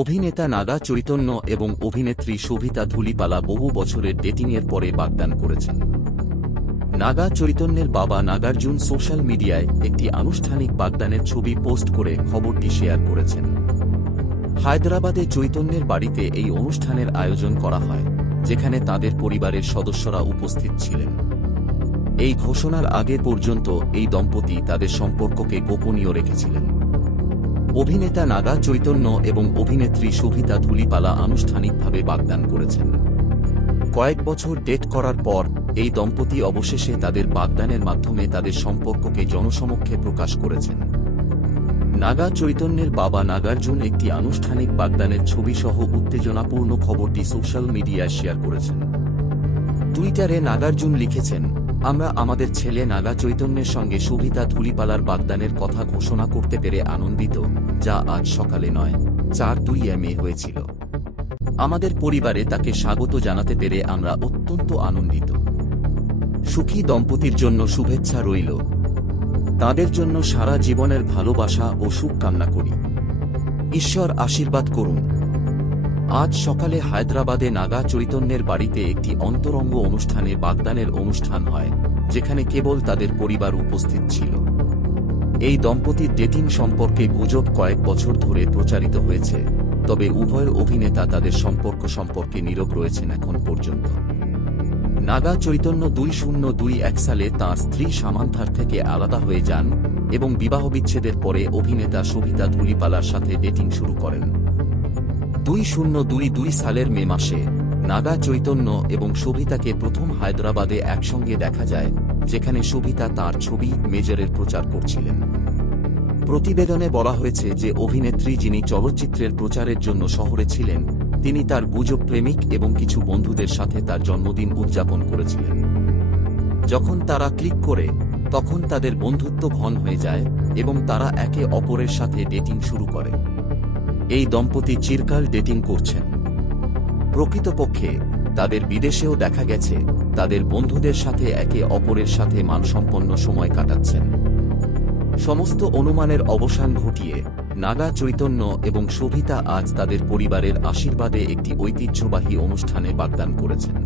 অভিনেতা নাগা চৈতন্য এবং অভিনেত্রী শোভিতা ধূলিপালা বহু বছরের ডেটিংয়ের পরে বাগদান করেছেন। নাগা চৈতন্যের বাবা নাগার্জুন সোশ্যাল মিডিয়ায় একটি আনুষ্ঠানিক বাগদানের ছবি পোস্ট করে খবরটি শেয়ার করেছেন। হায়দরাবাদে চৈতন্যের বাড়িতে এই অনুষ্ঠানের আয়োজন করা হয়, যেখানে তাদের পরিবারের সদস্যরা উপস্থিত ছিলেন। এই ঘোষণার আগে পর্যন্ত এই দম্পতি তাদের সম্পর্ককে গোপনীয় রেখেছিলেন। অভিনেতা নাগা চৈতন্য এবং অভিনেত্রী শোভিতা ধূলিপালা আনুষ্ঠানিকভাবে বাগদান করেছেন। কয়েক বছর ডেট করার পর এই দম্পতি অবশেষে তাদের বাগদানের মাধ্যমে তাদের সম্পর্ককে জনসমক্ষে প্রকাশ করেছেন। নাগা চৈতন্যের বাবা নাগার্জুন একটি আনুষ্ঠানিক বাগদানের ছবিসহ উত্তেজনাপূর্ণ খবরটি সোশ্যাল মিডিয়ায় শেয়ার করেছেন। টুইটারে নাগার্জুন লিখেছেন, আমরা আমাদের ছেলে নাগা চৈতন্যের সঙ্গে শোভিতা ধূলিপালার বাগদানের কথা ঘোষণা করতে পেরে আনন্দিত, যা আজ সকালে নয়, 4/2 মে হয়েছিল। আমাদের পরিবারে তাকে স্বাগত জানাতে পেরে আমরা অত্যন্ত আনন্দিত। সুখী দম্পতির জন্য শুভেচ্ছা রইল। তাদের জন্য সারা জীবনের ভালোবাসা ও সুখ কামনা করি। ঈশ্বর আশীর্বাদ করুন। আজ সকালে হায়দ্রাবাদে নাগা চৈতন্যের বাড়িতে একটি অন্তরঙ্গ অনুষ্ঠানে বাগদানের অনুষ্ঠান হয়, যেখানে কেবল তাদের পরিবার উপস্থিত ছিল। এই দম্পতির ডেটিং সম্পর্কে গুজব কয়েক বছর ধরে প্রচারিত হয়েছে, তবে উভয় অভিনেতা তাদের সম্পর্কে নীরব রয়েছেন এখন পর্যন্ত। নাগা চৈতন্য 2021 সালে তাঁর স্ত্রী সামান্থার থেকে আলাদা হয়ে যান এবং বিবাহবিচ্ছেদের পরে অভিনেতা শোভিতা ধূলিপালার সাথে ডেটিং শুরু করেন। 2022 সালের মে মাসে নাগা চৈতন্য এবং শোভিতাকে প্রথম হায়দ্রাবাদে একসঙ্গে দেখা যায়, যেখানে শোভিতা তাঁর ছবি মেজরের প্রচার করছিলেন। প্রতিবেদনে বলা হয়েছে যে অভিনেত্রী, যিনি চলচ্চিত্রের প্রচারের জন্য শহরে ছিলেন, তিনি তার গুজব প্রেমিক এবং কিছু বন্ধুদের সাথে তার জন্মদিন উদযাপন করেছিলেন। যখন তারা ক্লিক করে, তখন তাদের বন্ধুত্ব ঘন হয়ে যায় এবং তারা একে অপরের সাথে ডেটিং শুরু করে। এই দম্পতি চিরকাল ডেটিং করছেন। প্রকৃতপক্ষে তাদের বিদেশেও দেখা গেছে তাদের বন্ধুদের সাথে একে অপরের সাথে মানসম্পন্ন সময় কাটাচ্ছেন। সমস্ত অনুমানের অবসান ঘটিয়ে নাগা চৈতন্য এবং শোভিতা আজ তাদের পরিবারের আশীর্বাদে একটি ঐতিহ্যবাহী অনুষ্ঠানে বাগদান করেছেন।